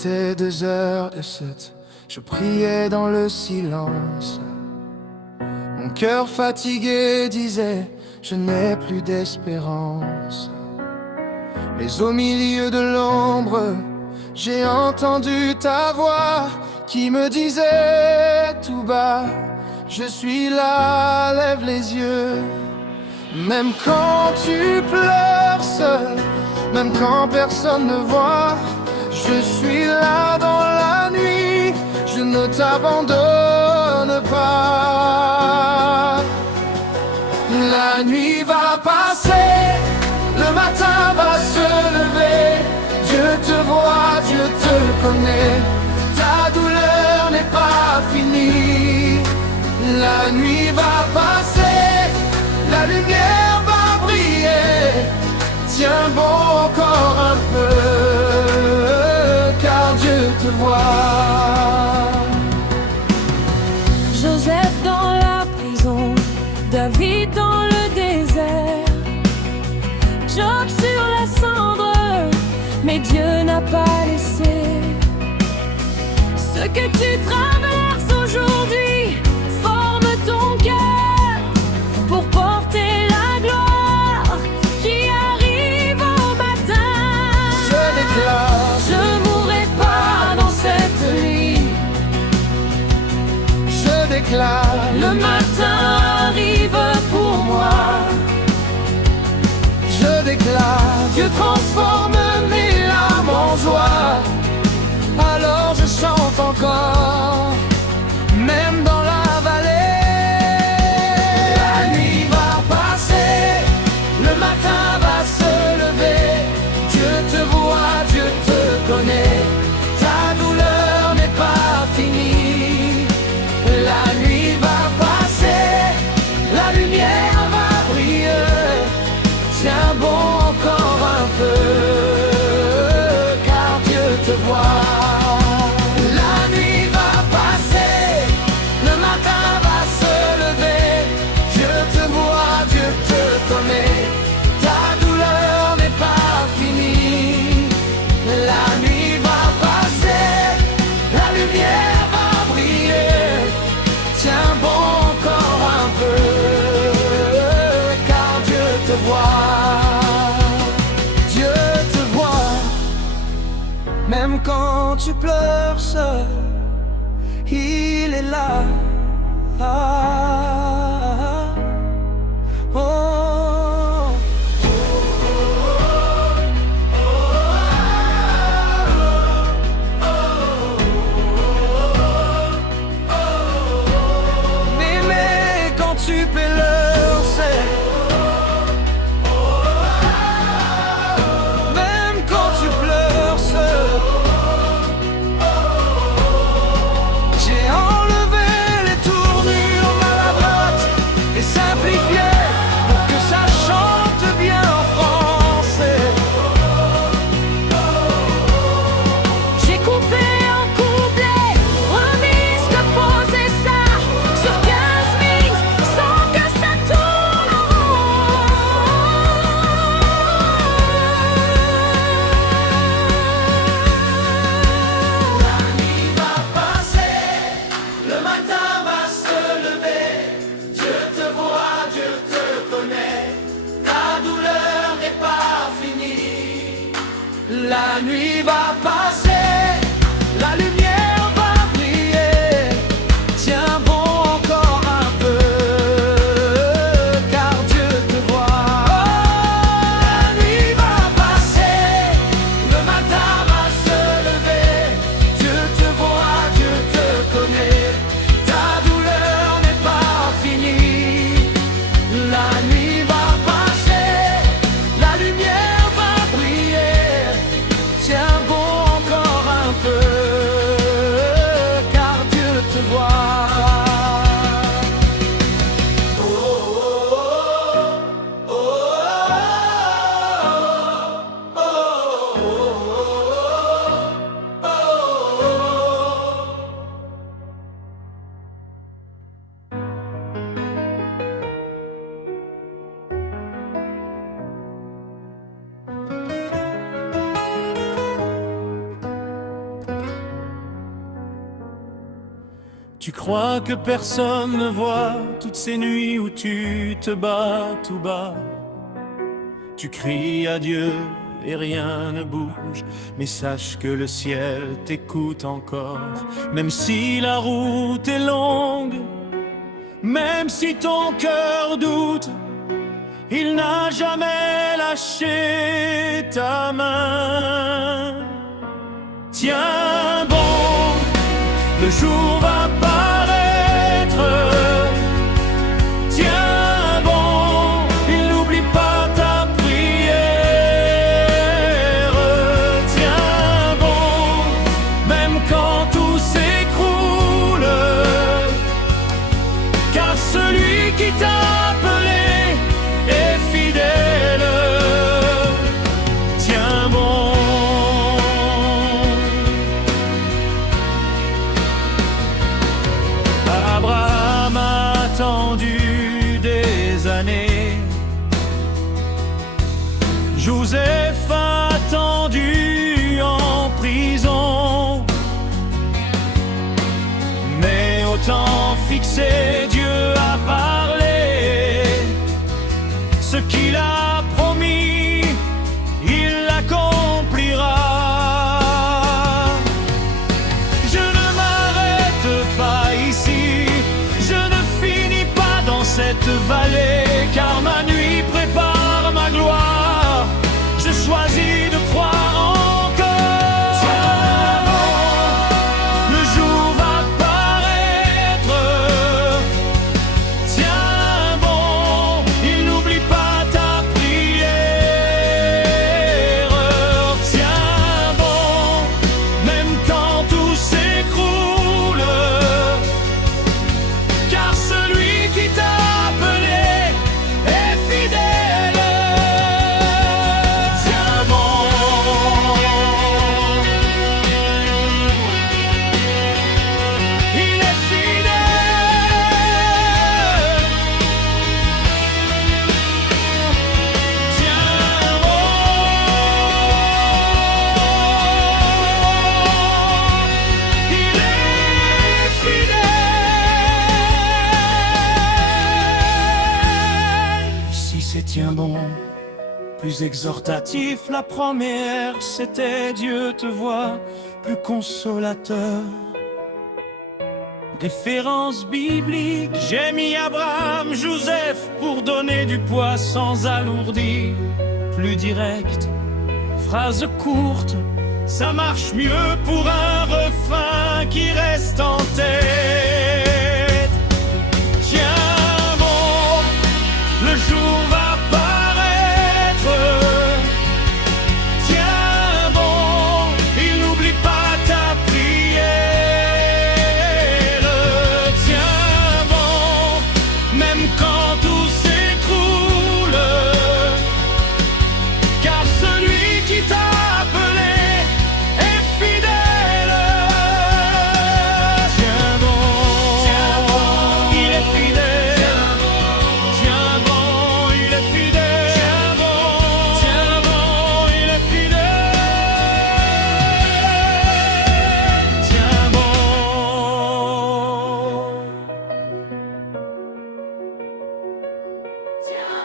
était 2h07, je priais dans le silence. Mon cœur fatigué disait, je n'ai plus d'espérance. Mais au milieu de l'ombre, j'ai entendu ta voix qui me disait tout bas, je suis là, lève les yeux. Même quand tu pleures seul, même quand personne ne voit, je suis là dans la nuit, je ne t'abandonne pas. La nuit va passer, le matin va se lever. Dieu te voit, Dieu te connaît, ta douleur n'est pas finie. La nuit va passer, la lumière va briller. Tiens bon encore un peu, car Dieu te voit. Joseph dans la prison, David dans le désert, Job sur la cendre, mais Dieu n'a pas laissé. Ce que tu traverses aujourd'hui forme ton cœur pour porter la gloire qui arrive au matin. Je déclare, Je mourrai pas dans cette nuit. je déclare, Le matin arrive pour moi. je déclare, Dieu transforme mes larmes en joie. alors je chante encore, même dans la vallée. La nuit va passer, le matin va se lever. Dieu te voit, Dieu te connaît, ta douleur n'est pas finie. La nuit va passer, la lumière va briller. Tiens bon encore un peu, car Dieu te voit. La nuit va passer, le matin va se lever. Dieu te voit, Dieu te connaît, ta douleur n'est pas finie. La nuit va passer, la lumière va briller. Tiens bon encore un peu, car Dieu te voit. Dieu te voit, même quand tu pleures seul, il est là. Ah, oh. Mais quand tu pleures seul, même quand tu pleures seul, j'ai enlevé les tournures maladroites et simplifié pour que ça chante bien en français. J'ai coupé en couplets, remis que poser ça sur 15 mix sans que ça tourne en rond. La nuit va passer, le matin va se lever. Dieu te voit, Dieu te connaît, ta douleur n'est pas finie. La nuit va passer, la lumière va briller. Tiens bon encore un peu, car Dieu te voit. La nuit va passer, le matin va se lever. Dieu te voit, Dieu te connaît, ta douleur n'est pas finie. La nuit va passer, la lumière va briller. Tiens bon encore un peu, car Dieu te voit. Oh, oh, oh, oh, oh, oh, oh, oh. Tu crois que personne ne voit toutes ces nuits où tu te bats tout bas. Tu cries à Dieu et rien ne bouge, mais sache que le ciel t'écoute encore. Même si la route est longue, même si ton cœur doute, il n'a jamais lâché ta main. Tiens bon, le jour va paraître. Tiens bon, il n'oublie pas ta prière. Tiens bon, même quand tout s'écroule, car celui qui t'a appelé est fidèle. Tiens bon. Abraham a attendu des années, Joseph a attendu en prison, mais au temps fixé, Dieu a parlé. Ce qu'il a promis, il l'accomplira. Je ne m'arrête pas ici, je ne finis pas dans cette vallée, car ma nuit prépare ma gloire. Je choisis de croire encore. Tiens bon, le jour va paraître. Tiens bon, il n'oublie pas ta prière. Tiens bon, même quand tout s'écroule, car celui qui t'a appelé est fidèle. Tiens bon, il est fidèle. Tiens bon, il est fidèle. Si c'est tiens bon, plus exhortatif, la première c'était Dieu te voit, plus consolateur. Référence biblique, j'ai mis Abraham, Joseph pour donner du poids sans alourdir. Plus direct, phrase courte, ça marche mieux pour un refrain qui reste en tête. Tiens bon, le jour va paraître. Tiens bon, il n'oublie pas ta prière. Tiens bon, même quand tout s'écroule, car celui qui t'a appelé est fidèle. Tiens bon, il est fidèle. Tiens bon, il est fidèle. Tiens bon, il est fidèle. Tiens bon. Tiens